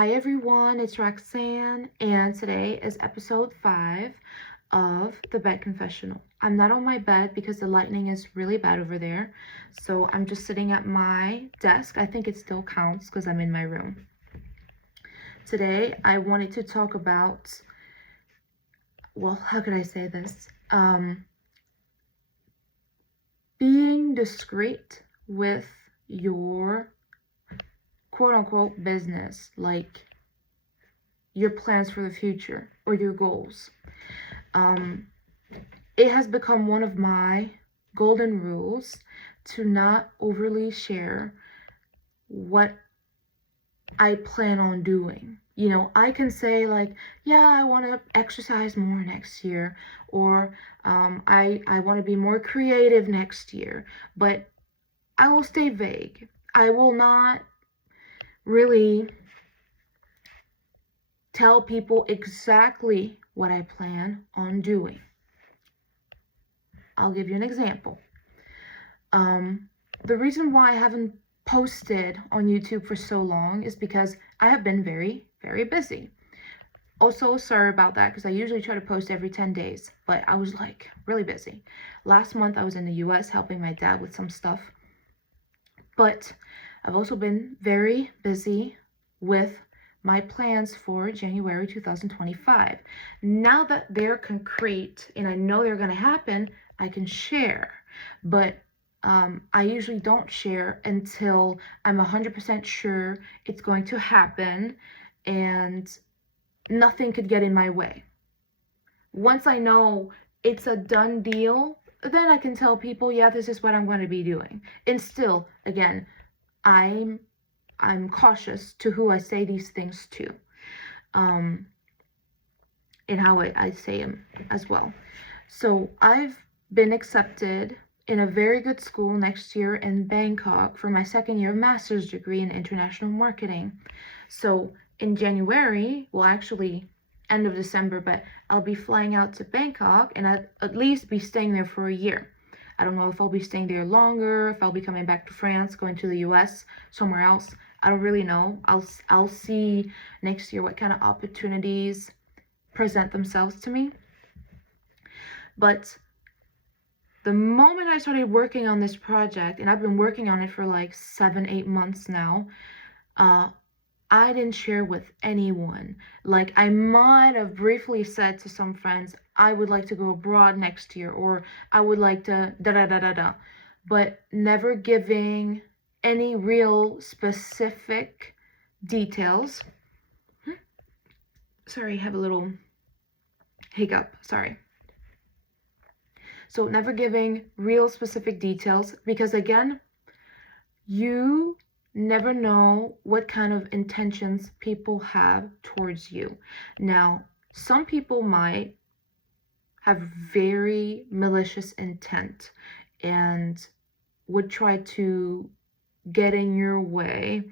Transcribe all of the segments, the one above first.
Hi everyone, it's Roxanne, and today is episode 5 of the bed confessional. I'm not on my bed because the lighting is really bad over there, so I'm just sitting at my desk. I think it still counts because I'm in my room. Today, I wanted to talk about, well, how could I say this? Being discreet with your quote-unquote business, like your plans for the future or your goals. It has become one of my golden rules to not overly share what I plan on doing. I can say like, yeah, I want to exercise more next year, or I want to be more creative next year, but I will stay vague. I will not really tell people exactly what I plan on doing. I'll give you an example. The reason why I haven't posted on YouTube for so long is because I have been very, very busy. Also, sorry about that because I usually try to post every 10 days, but I was like really busy. Last month I was in the US helping my dad with some stuff, but I've also been very busy with my plans for January 2025. Now that they're concrete and I know they're going to happen, I can share, but I usually don't share until I'm 100% sure it's going to happen and nothing could get in my way. Once I know it's a done deal, then I can tell people, yeah, this is what I'm going to be doing. And still, again, I'm cautious to who I say these things to, and how I say them as well. So I've been accepted in a very good school next year in Bangkok for my second year of master's degree in international marketing. So in January, well, actually end of December, but I'll be flying out to Bangkok and at least be staying there for a year. I don't know if I'll be staying there longer, if I'll be coming back to France, going to the US, somewhere else. I don't really know. I'll see next year what kind of opportunities present themselves to me. But the moment I started working on this project, and I've been working on it for like 7-8 months now, I didn't share with anyone. Like, I might have briefly said to some friends, I would like to go abroad next year, or I would like to da-da-da-da-da, but never giving any real specific details. Sorry, I have a little hiccup, sorry. So never giving real specific details, because again, you never know what kind of intentions people have towards you. Now, some people might have very malicious intent and would try to get in your way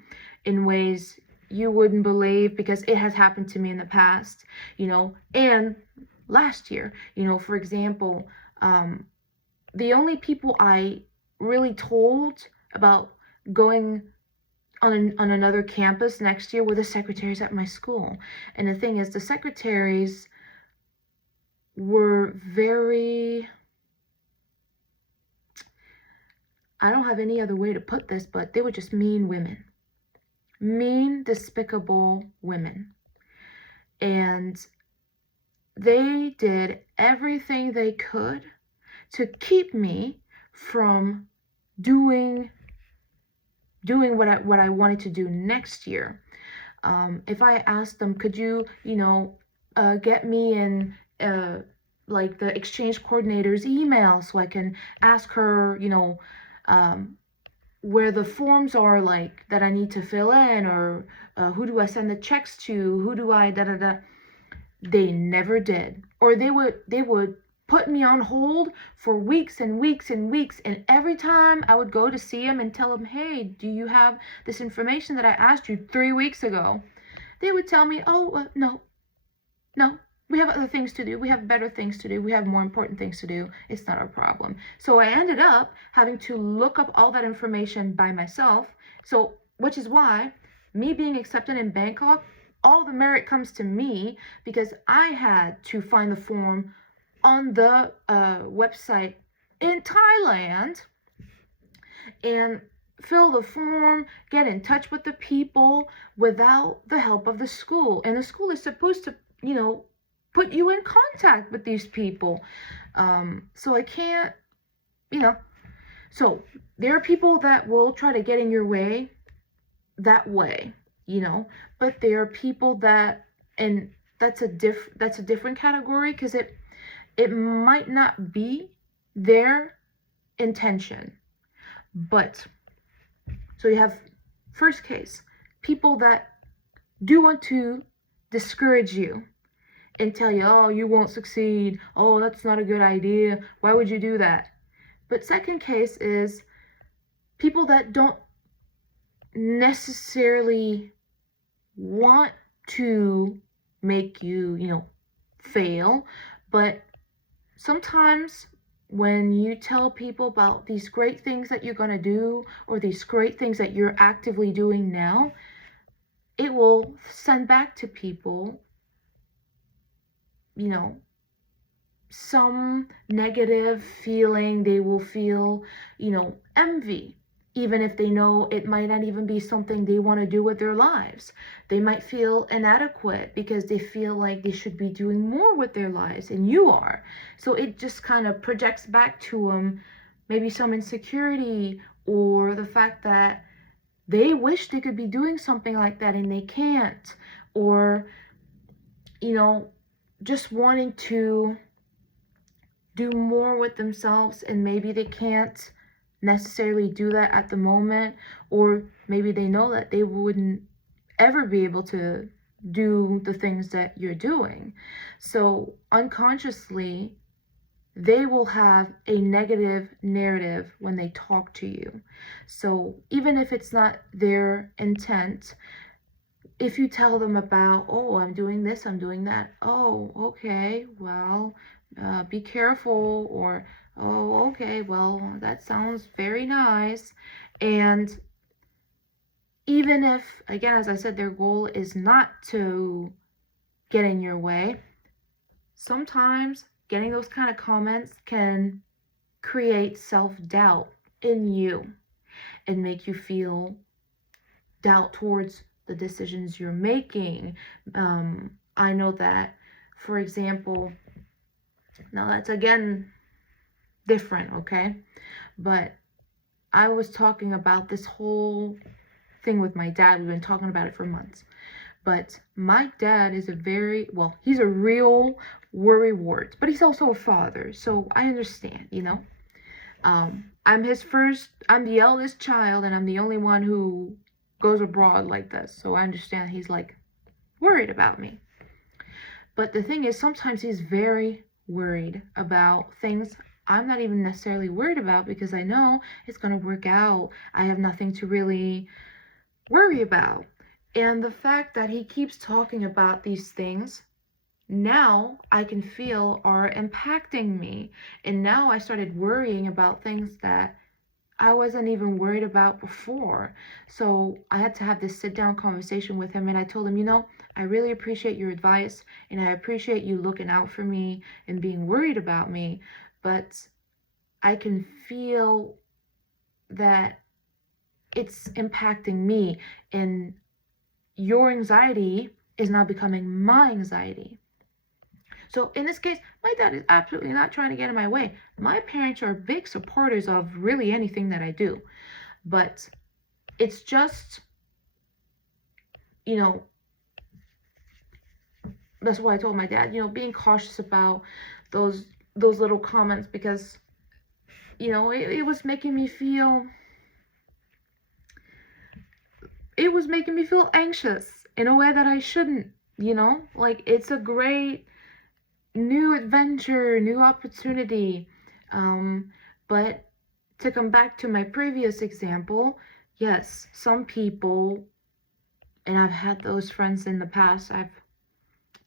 in ways you wouldn't believe, because it has happened to me in the past, and last year, for example, the only people I really told about going on another campus next year were the secretaries at my school. And the thing is, the secretaries were very, I don't have any other way to put this, but they were just mean women. Mean, despicable women. And they did everything they could to keep me from doing what I wanted to do next year. If I asked them, could you, get me in like the exchange coordinator's email so I can ask her, where the forms are, like, that I need to fill in, or who do I send the checks to, who do I da-da-da. They never did. Or they would put me on hold for weeks and weeks and weeks, and every time I would go to see them and tell them, hey, do you have this information that I asked you 3 weeks ago? They would tell me, oh, no, we have other things to do, we have better things to do, we have more important things to do, it's not our problem. So I ended up having to look up all that information by myself, which is why me being accepted in Bangkok, all the merit comes to me because I had to find the form on the website in Thailand and fill the form, get in touch with the people without the help of the school. And the school is supposed to, put you in contact with these people. So I can't, so there are people that will try to get in your way that way, but there are people that, and that's a different category because it might not be their intention. But so you have first case, people that do want to discourage you and tell you, oh, you won't succeed. Oh, that's not a good idea. Why would you do that? But second case is people that don't necessarily want to make you, fail, but sometimes when you tell people about these great things that you're going to do or these great things that you're actively doing now, it will send back to people, some negative feeling. They will feel, envy, even if they know it might not even be something they want to do with their lives. They might feel inadequate because they feel like they should be doing more with their lives, and you are. So it just kind of projects back to them maybe some insecurity or the fact that they wish they could be doing something like that and they can't, or, just wanting to do more with themselves and maybe they can't necessarily do that at the moment, or maybe they know that they wouldn't ever be able to do the things that you're doing. So unconsciously, they will have a negative narrative when they talk to you. So even if it's not their intent, if you tell them about, oh, I'm doing this, I'm doing that, oh, okay, well, be careful, or, oh, okay, well, that sounds very nice. And even if, again, as I said, their goal is not to get in your way, sometimes getting those kind of comments can create self-doubt in you and make you feel doubt towards the decisions you're making. I know that, for example, now that's again different, okay? But I was talking about this whole thing with my dad. We've been talking about it for months. But my dad is he's a real worrywart, but he's also a father. So I understand, I'm the eldest child, and I'm the only one who goes abroad like this. So I understand he's like worried about me. But the thing is, sometimes he's very worried about things I'm not even necessarily worried about because I know it's going to work out. I have nothing to really worry about. And the fact that he keeps talking about these things, now I can feel are impacting me. And now I started worrying about things that I wasn't even worried about before. So I had to have this sit down conversation with him, and I told him, I really appreciate your advice and I appreciate you looking out for me and being worried about me, but I can feel that it's impacting me, and your anxiety is now becoming my anxiety. So in this case, my dad is absolutely not trying to get in my way. My parents are big supporters of really anything that I do. But it's just, that's why I told my dad, being cautious about those little comments, because, it was making me feel anxious in a way that I shouldn't, like it's a great new adventure, new opportunity. But to come back to my previous example, yes, some people, and I've had those friends in the past, I've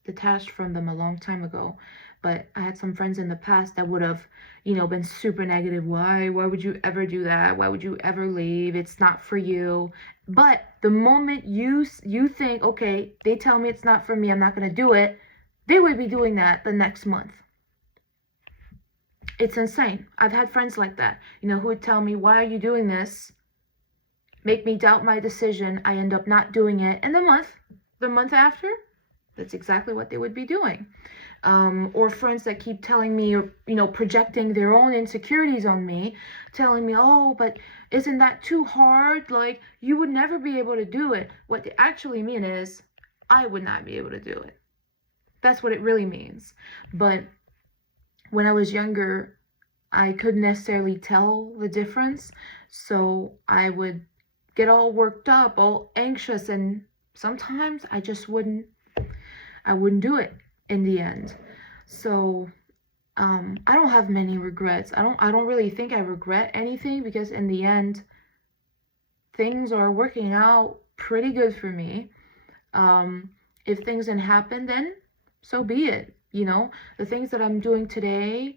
detached from them a long time ago, but I had some friends in the past that would have, been super negative. Why would you ever do that? Why would you ever leave? It's not for you. But The moment you think, okay, they tell me it's not for me, I'm not going to do it, they would be doing that the next month. It's insane. I've had friends like that, who would tell me, why are you doing this? Make me doubt my decision. I end up not doing it. And the month after, that's exactly what they would be doing. Or friends that keep telling me, or projecting their own insecurities on me, telling me, oh, but isn't that too hard? Like, you would never be able to do it. What they actually mean is, I would not be able to do it. That's what it really means. But when I was younger, I couldn't necessarily tell the difference. So I would get all worked up, all anxious, and sometimes I just wouldn't do it in the end. So I don't have many regrets. I don't really think I regret anything, because in the end, things are working out pretty good for me. If things didn't happen, then so be it. The things that I'm doing today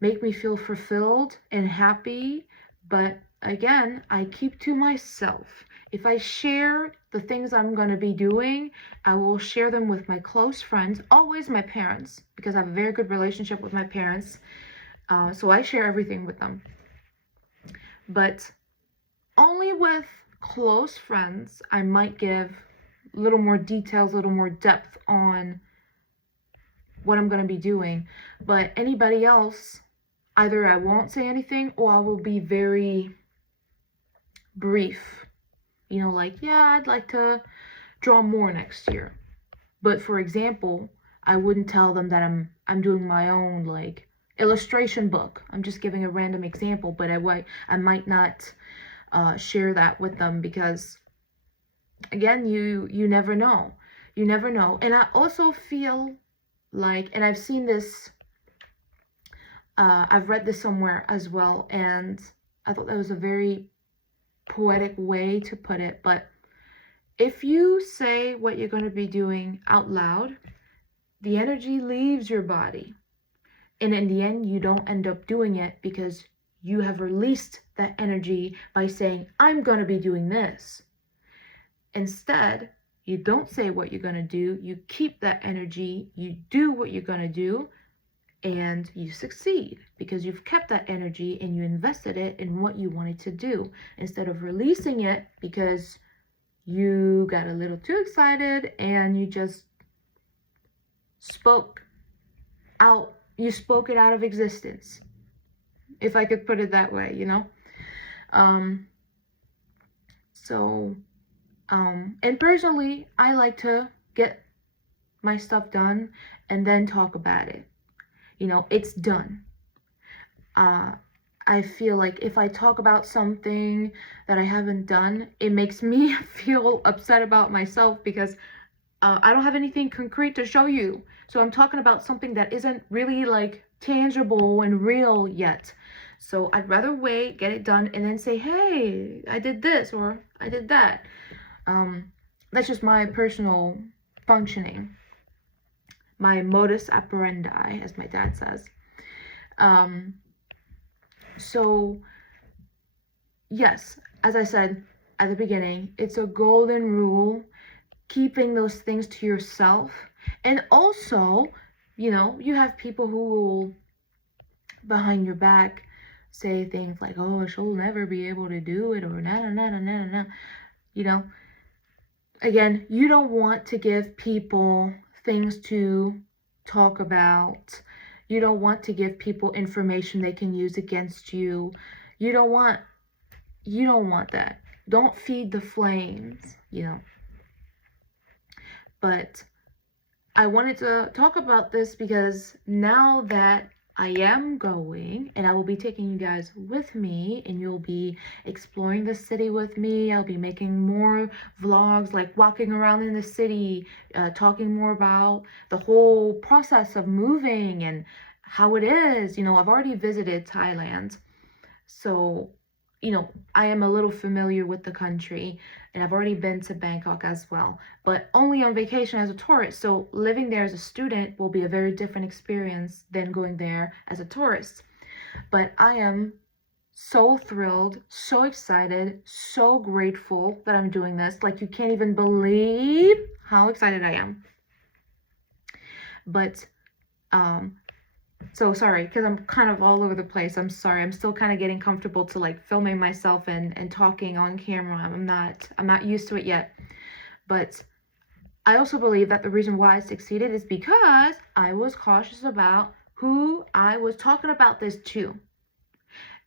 make me feel fulfilled and happy. But again, I keep to myself. If I share the things I'm going to be doing, I will share them with my close friends, always my parents, because I have a very good relationship with my parents. So I share everything with them. But only with close friends, I might give a little more details, a little more depth on what I'm going to be doing. But anybody else, either I won't say anything, or I will be very brief. Like, yeah, I'd like to draw more next year. But for example, I wouldn't tell them that I'm doing my own like illustration book. I'm just giving a random example, but I might not share that with them, because again, you never know. You never know. And I also feel like, and I've seen this, I've read this somewhere as well, and I thought that was a very poetic way to put it. But if you say what you're going to be doing out loud, the energy leaves your body. And in the end, you don't end up doing it, because you have released that energy by saying, I'm going to be doing this. Instead, you don't say what you're going to do. You keep that energy. You do what you're going to do. And you succeed, because you've kept that energy and you invested it in what you wanted to do, instead of releasing it because you got a little too excited and you just spoke it out of existence, if I could put it that way, and personally, I like to get my stuff done and then talk about it. It's done. I feel like if I talk about something that I haven't done, it makes me feel upset about myself, because I don't have anything concrete to show you. So I'm talking about something that isn't really like tangible and real yet. So I'd rather wait, get it done, and then say, hey, I did this or I did that. That's just my personal functioning. My modus operandi, as my dad says. So yes, as I said at the beginning, it's a golden rule, keeping those things to yourself. And also, you have people who will, behind your back, say things like, oh, she'll never be able to do it, or na. Again, you don't want to give people things to talk about. You don't want to give people information they can use against you. You don't want that. Don't feed the flames, But I wanted to talk about this because now that I am going, and I will be taking you guys with me, and you'll be exploring the city with me. I'll be making more vlogs, like walking around in the city, talking more about the whole process of moving and how it is. I've already visited Thailand, so I am a little familiar with the country, and I've already been to Bangkok as well, but only on vacation as a tourist. So living there as a student will be a very different experience than going there as a tourist. But I am so thrilled, so excited, so grateful that I'm doing this. Like, you can't even believe how excited I am. But so sorry, because I'm kind of all over the place. I'm sorry. I'm still kind of getting comfortable to like filming myself and talking on camera. I'm not used to it yet. But I also believe that the reason why I succeeded is because I was cautious about who I was talking about this to,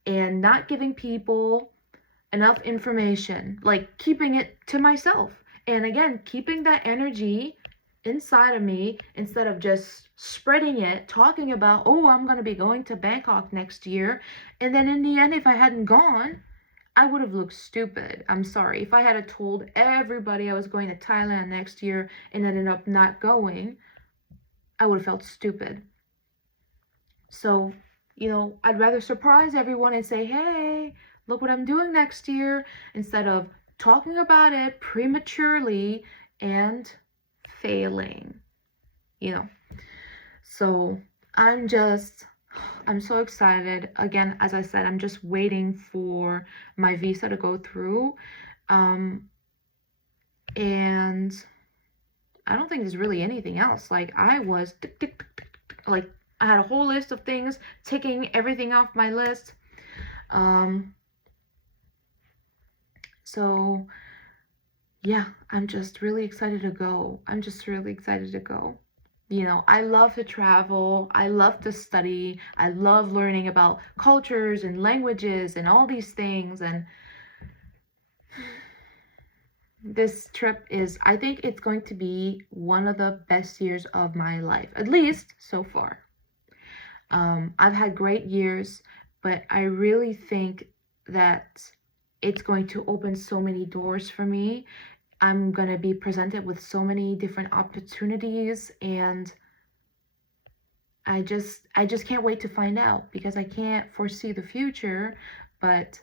and not giving people enough information, like keeping it to myself. And again, keeping that energy inside of me instead of just spreading it, talking about, oh, I'm going to be going to Bangkok next year. And then in the end, if I hadn't gone, I would have looked stupid. I'm sorry. If I had told everybody I was going to Thailand next year and ended up not going, I would have felt stupid. So, I'd rather surprise everyone and say, hey, look what I'm doing next year, instead of talking about it prematurely and failing, So I'm so excited. Again, as I said, I'm just waiting for my visa to go through. And I don't think there's really anything else. Like, I was like, I had a whole list of things, ticking everything off my list. So yeah, I'm just really excited to go. I love to travel. I love to study. I love learning about cultures and languages and all these things. And this trip I think it's going to be one of the best years of my life, at least so far. I've had great years, but I really think that it's going to open so many doors for me. I'm going to be presented with so many different opportunities, and I just can't wait to find out, because I can't foresee the future, but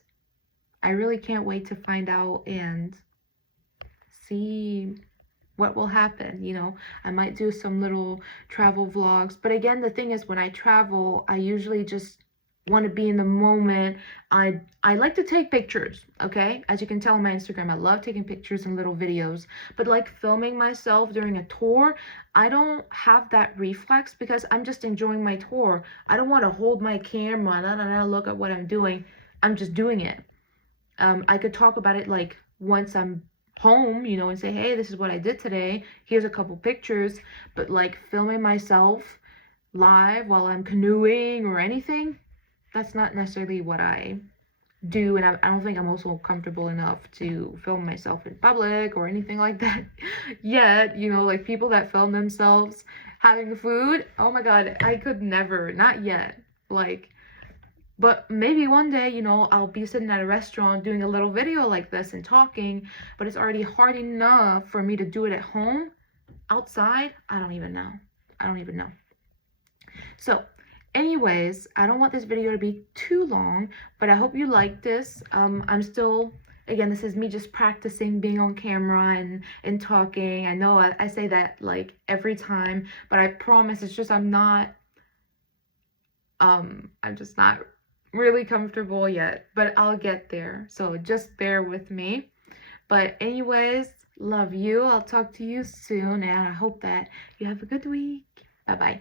I really can't wait to find out and see what will happen. I might do some little travel vlogs, but again, the thing is, when I travel, I usually just want to be in the moment. I like to take pictures, okay? As you can tell on my Instagram, I love taking pictures and little videos, but like filming myself during a tour, I don't have that reflex, because I'm just enjoying my tour. I don't want to hold my camera and look at what I'm doing. I'm just doing it. I could talk about it like once I'm home, and say, hey, this is what I did today. Here's a couple pictures. But like filming myself live while I'm canoeing or anything, that's not necessarily what I do. And I don't think I'm also comfortable enough to film myself in public or anything like that yet. Like people that film themselves having food. Oh my God, I could never, not yet. But maybe one day, I'll be sitting at a restaurant doing a little video like this and talking, but it's already hard enough for me to do it at home. Outside, I don't even know. So anyways, I don't want this video to be too long, but I hope you like this. I'm still, again, this is me just practicing being on camera and talking. I know I say that like every time, but I promise it's just I'm just not really comfortable yet, but I'll get there. So just bear with me. But anyways, love you. I'll talk to you soon, and I hope that you have a good week. Bye-bye.